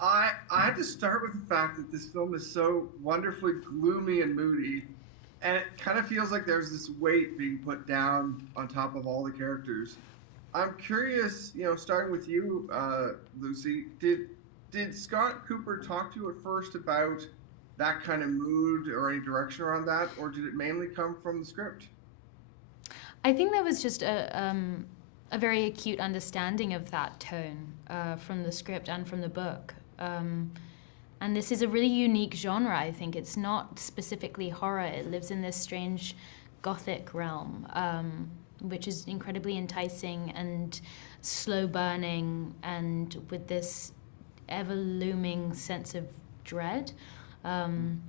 I had to start with the fact that this film is so wonderfully gloomy and moody, and it kind of feels like there's this weight being put down on top of all the characters. I'm curious, starting with you, Lucy, did Scott Cooper talk to you at first about that kind of mood or any direction around that, or did it mainly come from the script? I think there was just a very acute understanding of that tone from the script and from the book. And this is a really unique genre, I think. It's not specifically horror. It lives in this strange Gothic realm, which is incredibly enticing and slow burning and with this ever-looming sense of dread. And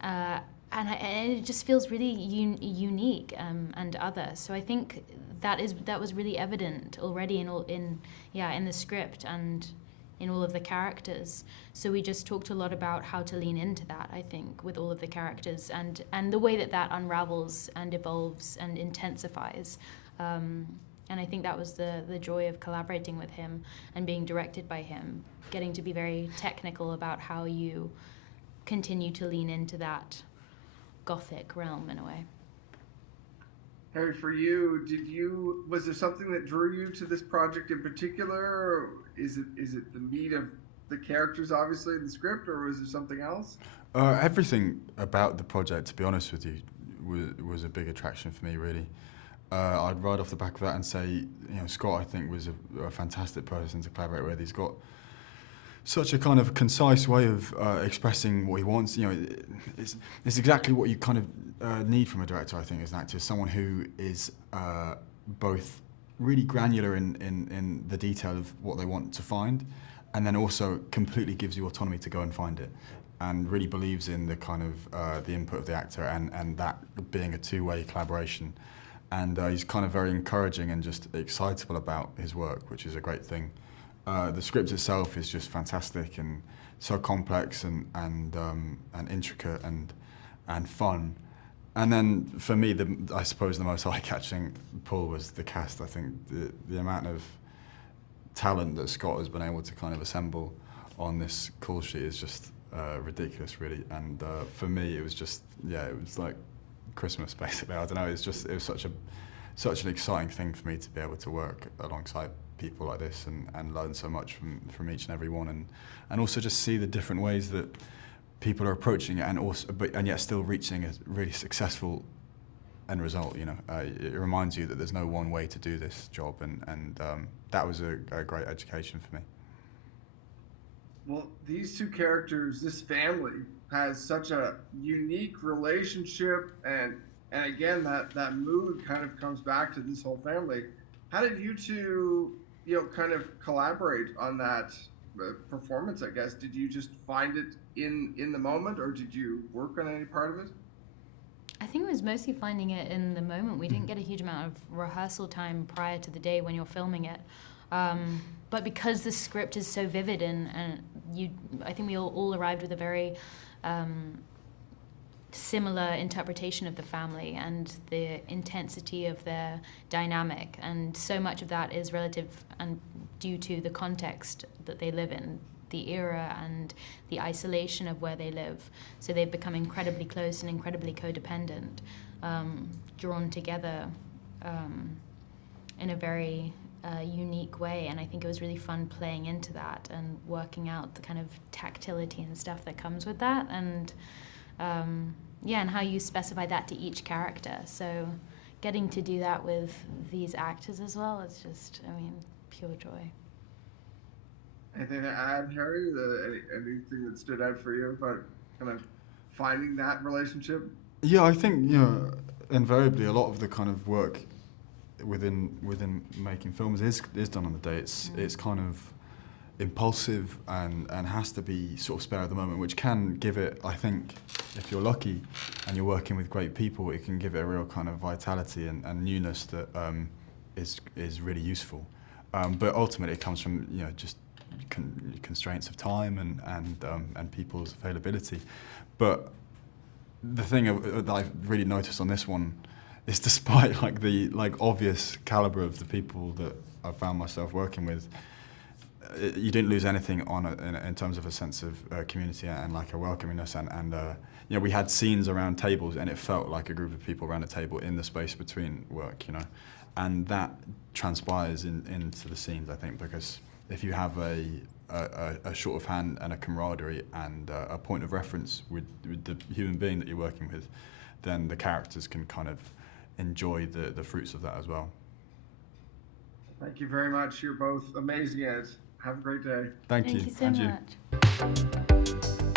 it just feels really unique and other. So I think that was really evident already in the script and in all of the characters. So we just talked a lot about how to lean into that, I think, with all of the characters and the way that unravels and evolves and intensifies. And I think that was the joy of collaborating with him and being directed by him, getting to be very technical about how you continue to lean into that Gothic realm in a way. Harry, for you, was there something that drew you to this project in particular? Or is it the meat of the characters, obviously, in the script, or was there something else? Everything about the project, to be honest with you, was a big attraction for me, really. I'd ride off the back of that and say, Scott, I think, was a fantastic person to collaborate with. He's got such a kind of concise way of expressing what he wants. It's exactly what you kind of need from a director, I think, as an actor. Someone who is both really granular in the detail of what they want to find, and then also completely gives you autonomy to go and find it, and really believes in the kind of the input of the actor and that being a two-way collaboration. And he's kind of very encouraging and just excitable about his work, which is a great thing. The script itself is just fantastic and so complex and intricate and fun. And then for me, I suppose the most eye-catching pull was the cast. I think the amount of talent that Scott has been able to kind of assemble on this call sheet is just ridiculous, really. And for me, it was just, it was like Christmas, basically. I don't know, it was such an exciting thing for me to be able to work alongside people like this and learn so much from each and every one, and also just see the different ways that people are approaching it and yet still reaching a really successful end result. It reminds you that there's no one way to do this job, and that was a great education for me. Well, these two characters, this family, has such a unique relationship, and again, that mood kind of comes back to this whole family. How did you two, kind of collaborate on that performance, I guess? Did you just find it in the moment, or did you work on any part of it? I think it was mostly finding it in the moment. We didn't get a huge amount of rehearsal time prior to the day when you're filming it. But because the script is so vivid and I think we all arrived with a very similar interpretation of the family and the intensity of their dynamic, and so much of that is relative and due to the context that they live in, the era and the isolation of where they live. So they've become incredibly close and incredibly codependent, drawn together in a very unique way, and I think it was really fun playing into that and working out the kind of tactility and stuff that comes with that, and and how you specify that to each character. So getting to do that with these actors as well, it's just, pure joy. Anything to add, Harry? Anything that stood out for you about kind of finding that relationship? Yeah, I think, invariably a lot of the kind of work within making films is done on the day. It's kind of impulsive and has to be sort of spare at the moment, which can give it, I think, if you're lucky and you're working with great people, it can give it a real kind of vitality and newness that is really useful. But ultimately it comes from just constraints of time and people's availability. But the thing that I've really noticed on this one is, despite the obvious caliber of the people that I found myself working with, you didn't lose anything in terms of a sense of community and like a welcomingness, and you know, we had scenes around tables, and it felt like a group of people around a table in the space between work, you know, and that transpires into the scenes, I think, because if you have a short of hand and a camaraderie and a point of reference with the human being that you're working with, then the characters can kind of enjoy the fruits of that as well. Thank you very much. You're both amazing, Ed. Have a great day. Thank you. Thank you so And much.